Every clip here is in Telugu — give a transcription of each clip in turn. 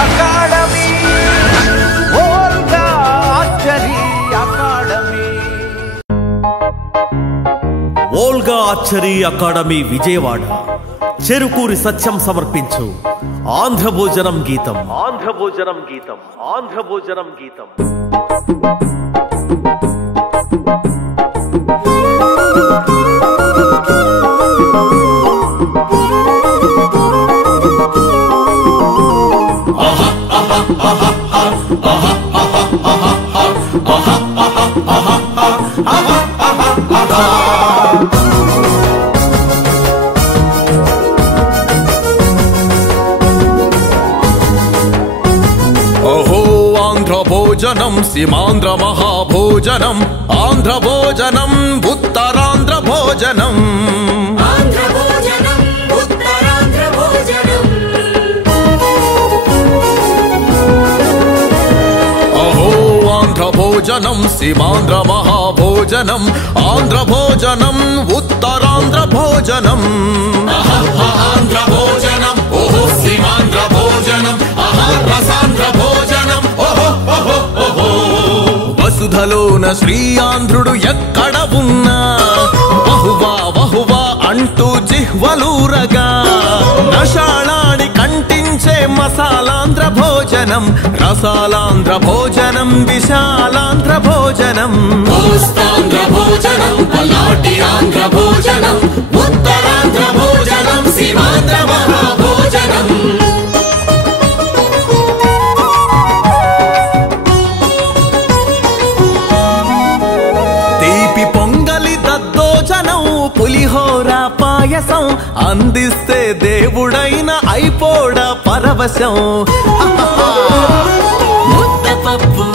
Academy Olga archery academy. Olga archery academy Vijayawada Cherukuri Satyam సమర్పించు ఆంధ్రభోజనం గీతం. ఆంధ్రభోజనం గీతం. ఆంధ్రభోజనం గీతం. ఆంధ్రభోజనం సీమాంధ్ర మహాభోజనం ఆంధ్రభోజనం ఉత్తరాంధ్రభోజనం అహో ఆంధ్రభోజనం సీమాంధ్ర మహాభోజనం ఆంధ్రభోజనం ఉత్తరాంధ్రభోజనం ఆంధ్రభోజనం ఓహో సీమాంధ్రభోజనం రసాంధ్రభోజనం వసుధలోన శ్రీ ఆంధ్రుడు ఎక్కడ ఉన్నా వహువా వహువా అంటూ జిహ్వలూరగా నషాళాడి కంటించే మసాలాంధ్ర భోజనం రసాలాంధ్ర భోజనం విశాలాంధ్ర భోజనం కోస్తాంధ్ర భోజనం పల్నాటి ఆంధ్ర భోజనం ఉత్తరాంధ్ర భోజనం సీమాంధ్ర మహాభోజనం పులిహోర పాయసం అందిస్తే దేవుడైన అయిపోడ పరవశం ముద్దపప్పు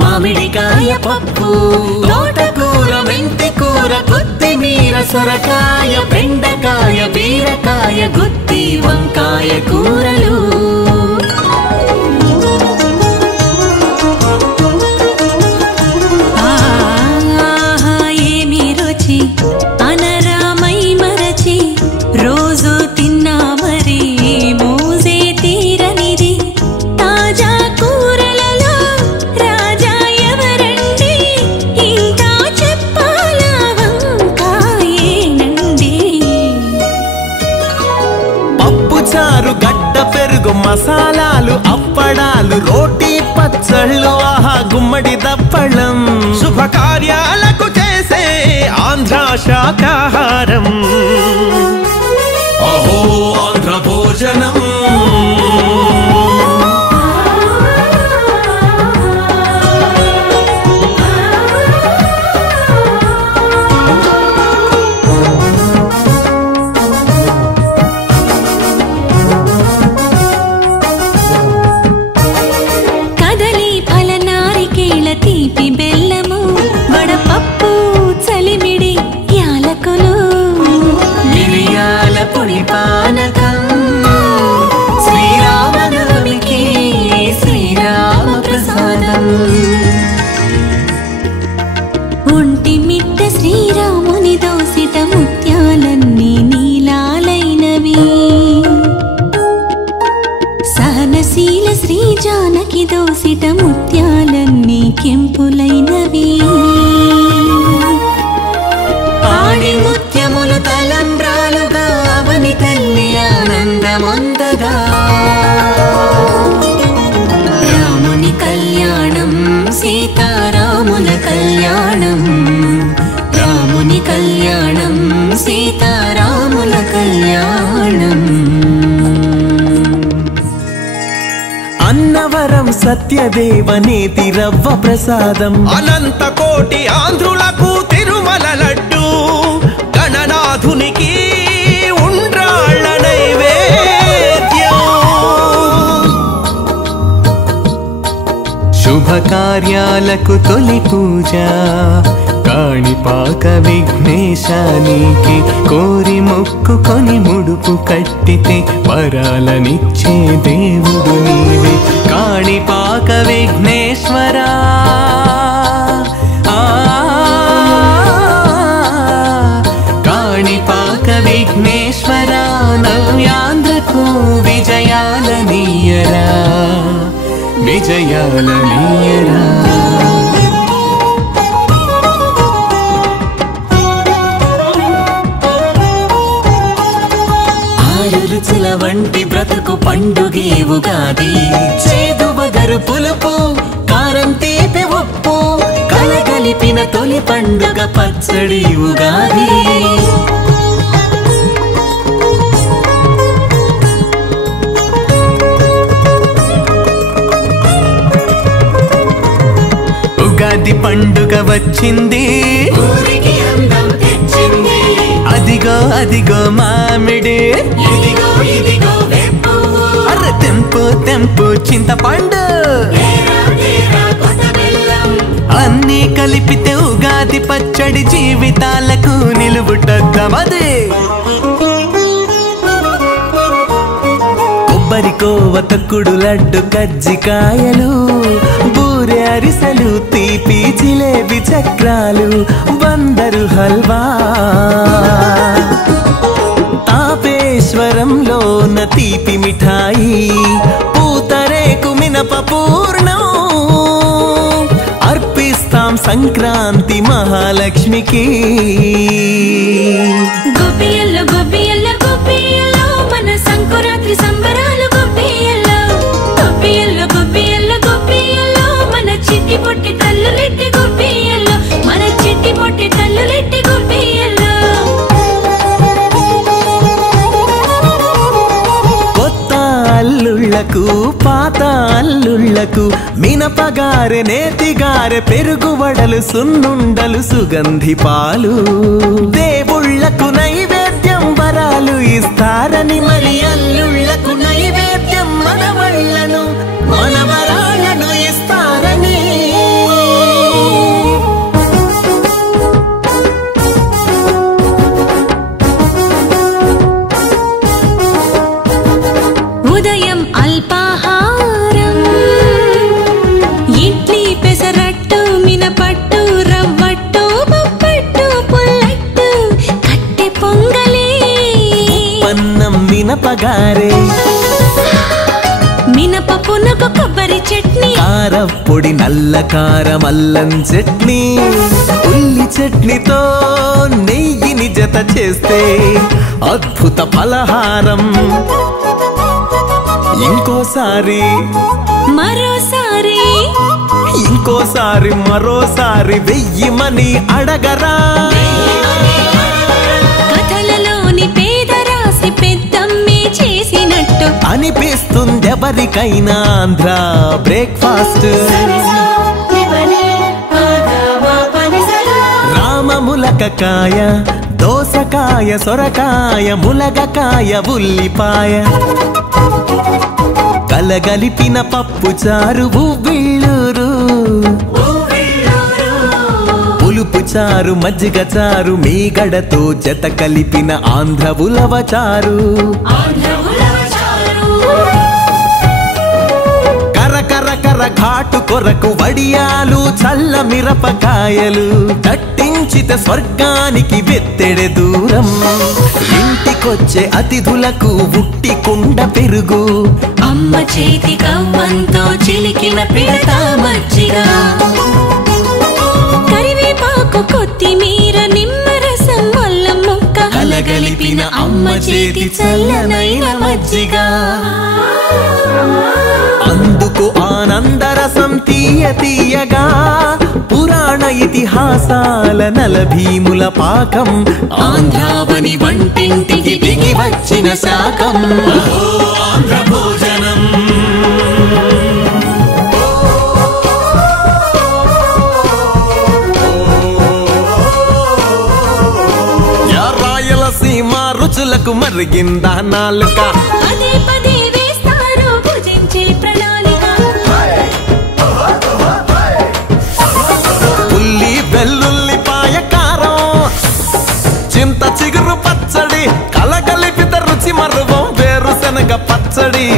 మామిడికాయ పప్పు తోటకూర మెంతికూర కొత్తిమీర సొరకాయ బెండకాయ బీరకాయ గుత్తి వంకాయ కూరలు మసాలాలు అప్పడాలు రోటీ పచ్చళ్ళు ఆహా గుమ్మడి దప్పళం శుభకార్యాలకు చేసే ఆంధ్ర శాకాహారం అహో ఆంధ్ర భోజనం దోసిట ముత్యాలన్నీ కెంపులైనవి ఆడి ముత్యములు తలంబ్రాలుగా అవని తల్లి ఆనందమొందగా రాముని కళ్యాణం సీతారాముల కళ్యాణం రాముని కళ్యాణం సీతారాముల కళ్యాణం అన్నవరం సత్యదేవనేతి రవ్వ ప్రసాదం అనంత కోటి ఆంధ్రులకు తిరుమల లడ్డు గణనాథునికి ఉండ్రాళ్ళ నైవేద్యం శుభకార్యాలకు తొలి పూజ కాణిపాక విఘ్నేశానికి కోరి మొక్కుకొని ముడుపు కట్టితే వరాలనిచ్చే దేవుడు నీవే కాణిపాక విఘ్నేశ్వరా కాణిపాక విఘ్నేశ్వరా నవ్యాంధ్రకు విజయాలనీయ విజయాలనీయరా. ఆరు రుచుల వంటి బ్రతుకు పండుగే ఉగాది. చేదు వగరు పులుపు కారం తీపి ఉప్పు కలగలిపిన తొలి పండుగ పచ్చడి ఉగాది. ఉగాది పండుగ వచ్చింది, ఊరికి అందం తెచ్చింది. అదిగో అదిగో మామిడి, ఇదిగో ఇదిగో వేపు, అర్ర తెంపు తెంపు చింతపండు, అన్నీ కలిపితే ఉగాది పచ్చడి జీవితాలకు నిలువుటద్దమది. కొబ్బరి కోవ తొక్కుడు లడ్డు కజ్జికాయలు బూరె అరిసెలు తీపి జిలేబి చక్రాలు బందరు హల్వా. తాపేశ్వరంలోన తీపి మిఠాయి పూతరేకు మినప పూర్ణం అర్పిస్తాం సంక్రాంతి మహాలక్ష్మికి. గొబ్బియల్లో గొబ్బియల్లో గొబ్బియల్లో మన సంకురాత్రి సంబరాలు గొబ్బియల్లో. గొబ్బియల్లో గొబ్బియల్లో గొబ్బియల్లో మన చిట్టి పొట్టి తల్లులెట్టి గొబ్బియల్లో. మన చిట్టి పొట్టి తల్లులెట్టి గొబ్బియల్లో. కొత్త అల్లుళ్లకు పాత అల్లుళ్లకు మినపగారె నేతిగారె పెరుగు వడలు సున్నుండలు సుగంధి పాలు దేవుళ్లకు నైవేద్యం వరాలు ఇస్తారని మరి అల్లుళ్లకు నైవేద్యం మనవళ్లను మనవరాళ్లను ఇస్తారని. ఉదయం అల్పాహారం ఇడ్లీ పెసరట్టు మినపట్టు రవ్వట్టు పప్పట్టు పుల్లట్టు కట్టె పొంగలే పన్నం మినపగారే మినప పునుగు కొబ్బరి చట్నీ కారప్పొడి నల్ల కారం అల్లం చట్నీ ఉల్లి చట్నీతో నెయ్యిని జత చేస్తే అద్భుత పలహారం. ఇంకోసారి మరోసారి ఇంకోసారి మరోసారి వెయ్యిమని అడగరా. కథలలోని పేద రాసి పెద్దమ్మే చేసినట్టు అనిపిస్తుందెవరికైనా ఆంధ్ర బ్రేక్ఫాస్ట్. రామములకాయ దోసకాయ సొరకాయ ములగకాయ ఉల్లిపాయ కలగలిపిన పప్పు చారు ఉవ్విళ్ళూరు పులుపు చారు మజ్జిగ చారు మీగడతో జత కలిపిన ఆంధ్ర ఉలవ చారు. కర కర ఘాటు కొరకు వడియాలు చల్ల మిరపకాయలు దట్టించితే స్వర్గానికి వెత్తెడె దూరం. ఇంటికొచ్చే అతిథులకు ఉట్టి కుండ పెరుగు అమ్మ చేతి కవ్వంతో చిలికిన పిడత మజ్జిగ. కరివేపాకు కొత్తిమీర నిమ్మరసం అల్లం ముక్క కలగలిపిన అమ్మ చేతి చల్లనైన మజ్జిగ. అందుకు ఆనందరసం తీయ తీయగా పురాణ ఇతిహాసాల నలభీముల పాకం ఆంధ్రావని వంటింటికి దిగి వచ్చిన శాకం. ఆంధ్ర భోజనం. రాయలసీమ రుచులకు మరిగిందా నాలుక పదే పదే వేస్తారు భుజించే ప్రణాళిక. ఉల్లి వెల్లుల్లిపాయ కారం చింత చిగురు పచ్చడి కలగలిపిత రుచి మరువం వేరుశనగ పచ్చడి.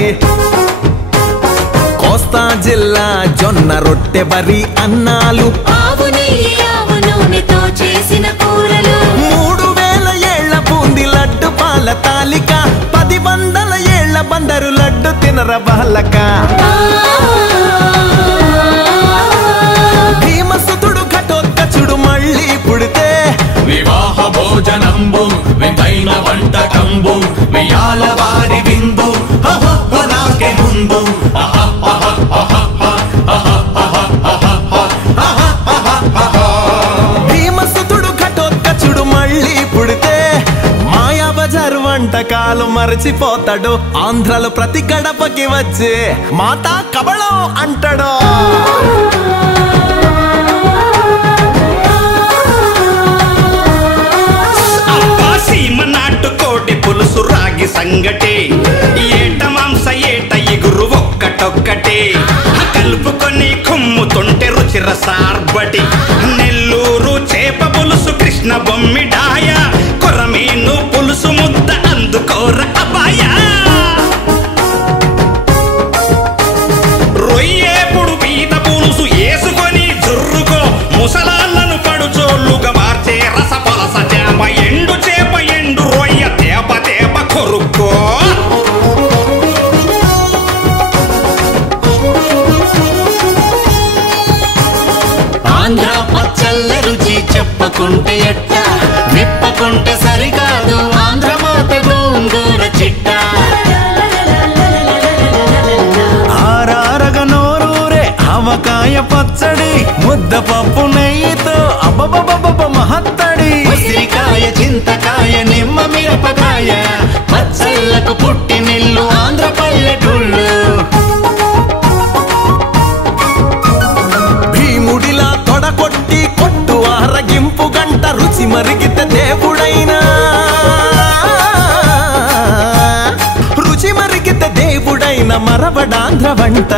కోస్తా జిల్లా జొన్న రొట్టె బరి అన్నాలు ఆవు నెయ్యి ఆవు నూనెతో చేసిన కూరలు 3000 ఏళ్ల బూంది లడ్డు పాల తాలిక 10 వందల ఏళ్ల బందరు లడ్డు తినర బాలక. వెయ్యాల వారి విందు నాకే ముందు భీమసుతుడు ఘటోత్కచుడు మళ్ళీ పుడితే మాయా బజార్ వంటకాలు మరచిపోతాడు. ఆంధ్రలో ప్రతి గడపకి వచ్చి మాతా కబళం అంటాడు. నాటుకోటి పులుసు రాగి సంగటి ఏట మాంస ఏట ఇగురు ఒక్కటొక్కటి కలుపుకొని కుమ్ముతుంటే రుచి రసార్బటి నెల్లూరు చేప పులుసు కృష్ణ బొమ్మిడాయ కొరమీను పులుసు ముద్ద అందుకోర అబాయ రొయ్యేపుడు పీత పులుసు వేసుకొని జుర్రుకో ముసలాళ్ళను పడుచోళ్ళుగా మార్చే రసపలస చేప ఎండు చేప ఎండు రొయ్య తేప తేప కొరుక్కో ఆంధ్ర పచ్చళ్ళ రుచి చెప్పకుంటే ఎట్ట విప్పకుంటే సరికాదు ఆంధ్ర మాత గోంగూర చిట్ట ఆరారగ నోరూరే ఆవకాయ పచ్చడి ముద్దపప్పు నెయ్యితో అబ్బబ్బబ్బబ్బ మహత్తడి ఉసిరికాయ చింతకాయ నిమ్మ మిరపకాయ పచ్చళ్ళకు పుట్టినిల్లు ఆంధ్ర పల్లెటూళ్ళు భీముడిలా తొడకొట్టి కొట్టు ఆరగింపు గంట రుచి మరిగితే దేవుడైనా రుచి మరిగితే దేవుడైన మరవడాంధ్ర వంట